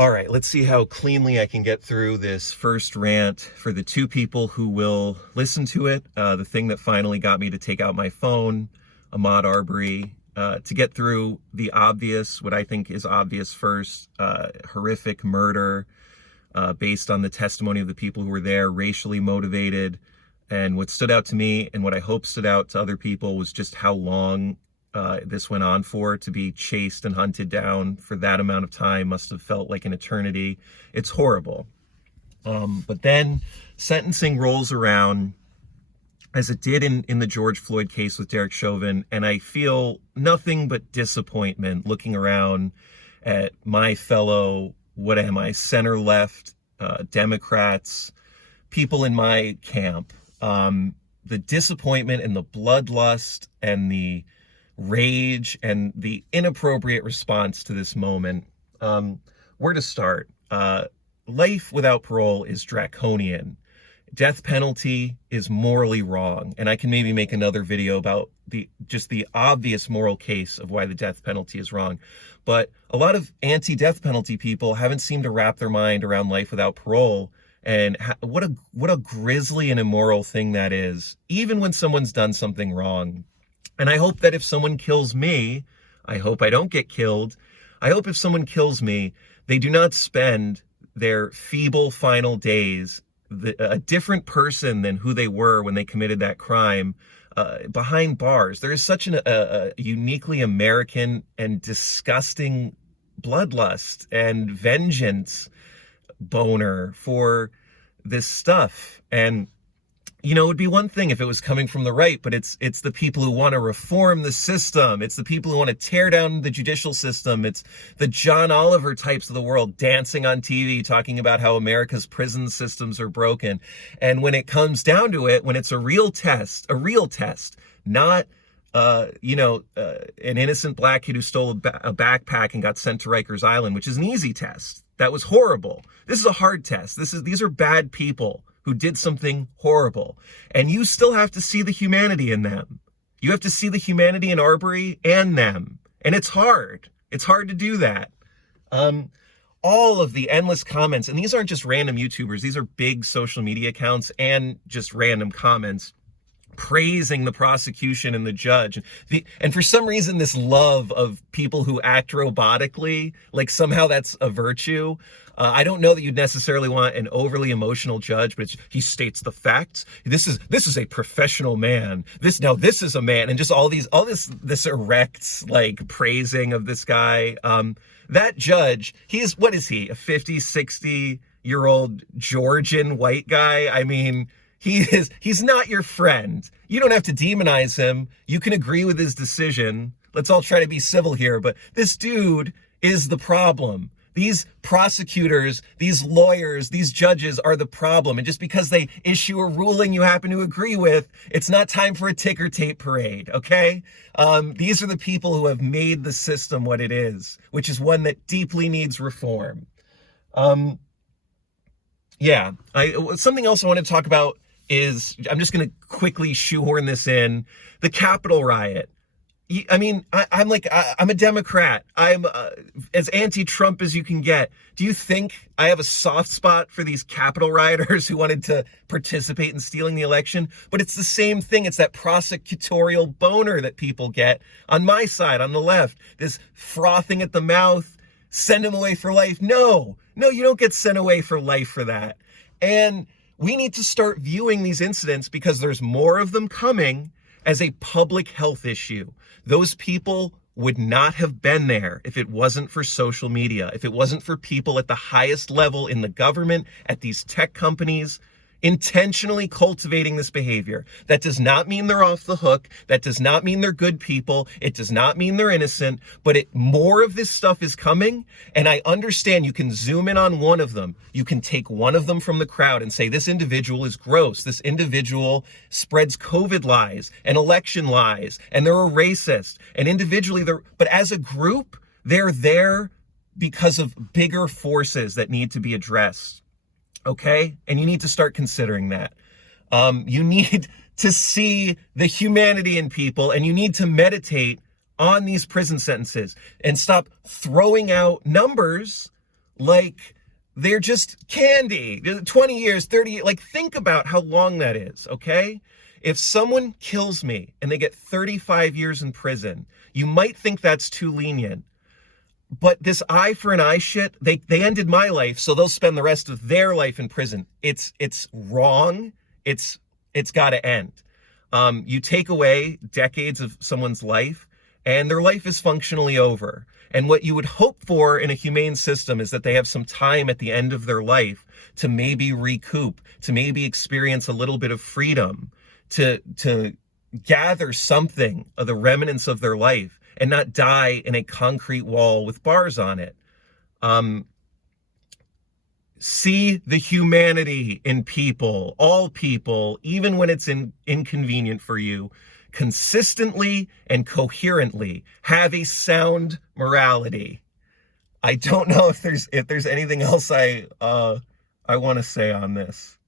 All right, let's see how cleanly I can get through this first rant for the two people who will listen to it. The thing that finally got me to take out my phone, Ahmaud Arbery, to get through the obvious, what I think is obvious first, horrific murder based on the testimony of the people who were there, racially motivated. And what stood out to me and what I hope stood out to other people was just how long this went on for. To be chased and hunted down for that amount of time must have felt like an eternity. It's horrible. But then sentencing rolls around, as it did in the George Floyd case with Derek Chauvin, and I feel nothing but disappointment looking around at my fellow, what am I, center-left Democrats, people in my camp. The disappointment and the bloodlust and the rage and the inappropriate response to this moment. Where to start? Life without parole is draconian. Death penalty is morally wrong. And I can maybe make another video about the obvious moral case of why the death penalty is wrong. But a lot of anti-death penalty people haven't seemed to wrap their mind around life without parole. And what a grisly and immoral thing that is, even when someone's done something wrong. And I hope that if someone kills me, I hope I don't get killed. I hope if someone kills me, they do not spend their feeble final days, a different person than who they were when they committed that crime, behind bars. There is such a uniquely American and disgusting bloodlust and vengeance boner for this stuff. And you know, it would be one thing if it was coming from the right, but it's the people who want to reform the system. It's the people who want to tear down the judicial system. It's the John Oliver types of the world dancing on TV, talking about how America's prison systems are broken. And when it comes down to it, when it's a real test, not an innocent black kid who stole a backpack and got sent to Rikers Island, which is an easy test. That was horrible. This is a hard test. These are bad people who did something horrible. And you still have to see the humanity in them. You have to see the humanity in Arbery and them. And it's hard. It's hard to do that. All of the endless comments, and these aren't just random YouTubers, these are big social media accounts and just random comments praising the prosecution and the judge. And for some reason, this love of people who act robotically, like somehow that's a virtue. I don't know that you'd necessarily want an overly emotional judge, but he states the facts. This is a professional man. This is a man, and just all this erect like praising of this guy. That judge, what is he? A 50, 60-year-old Georgian white guy? I mean, he's not your friend. You don't have to demonize him. You can agree with his decision. Let's all try to be civil here, but this dude is the problem. These prosecutors, these lawyers, these judges are the problem. And just because they issue a ruling you happen to agree with, it's not time for a ticker tape parade, okay? These are the people who have made the system what it is, which is one that deeply needs reform. Something else I want to talk about is, I'm just going to quickly shoehorn this in, the Capitol riot. I mean, I'm a Democrat. I'm as anti-Trump as you can get. Do you think I have a soft spot for these Capitol rioters who wanted to participate in stealing the election? But it's the same thing. It's that prosecutorial boner that people get on my side, on the left. This frothing at the mouth, send him away for life. No, you don't get sent away for life for that. And we need to start viewing these incidents, because there's more of them coming, as a public health issue. Those people would not have been there if it wasn't for social media, if it wasn't for people at the highest level in the government, at these tech companies, intentionally cultivating this behavior. That does not mean they're off the hook. That does not mean they're good people. It does not mean they're innocent, but more of this stuff is coming. And I understand you can zoom in on one of them. You can take one of them from the crowd and say, this individual is gross. This individual spreads COVID lies and election lies, and they're a racist. And individually, but as a group, they're there because of bigger forces that need to be addressed. Okay? And you need to start considering that. You need to see the humanity in people, and you need to meditate on these prison sentences and stop throwing out numbers like they're just candy. 20 years, 30 years, like think about how long that is, okay? If someone kills me and they get 35 years in prison, you might think that's too lenient. But this eye for an eye shit, they ended my life, so they'll spend the rest of their life in prison. It's wrong. It's got to end. You take away decades of someone's life, and their life is functionally over. And what you would hope for in a humane system is that they have some time at the end of their life to maybe recoup, to maybe experience a little bit of freedom, to gather something of the remnants of their life and not die in a concrete wall with bars on it. See the humanity in people, all people, even when it's inconvenient for you. Consistently and coherently have a sound morality. I don't know if there's anything else I want to say on this.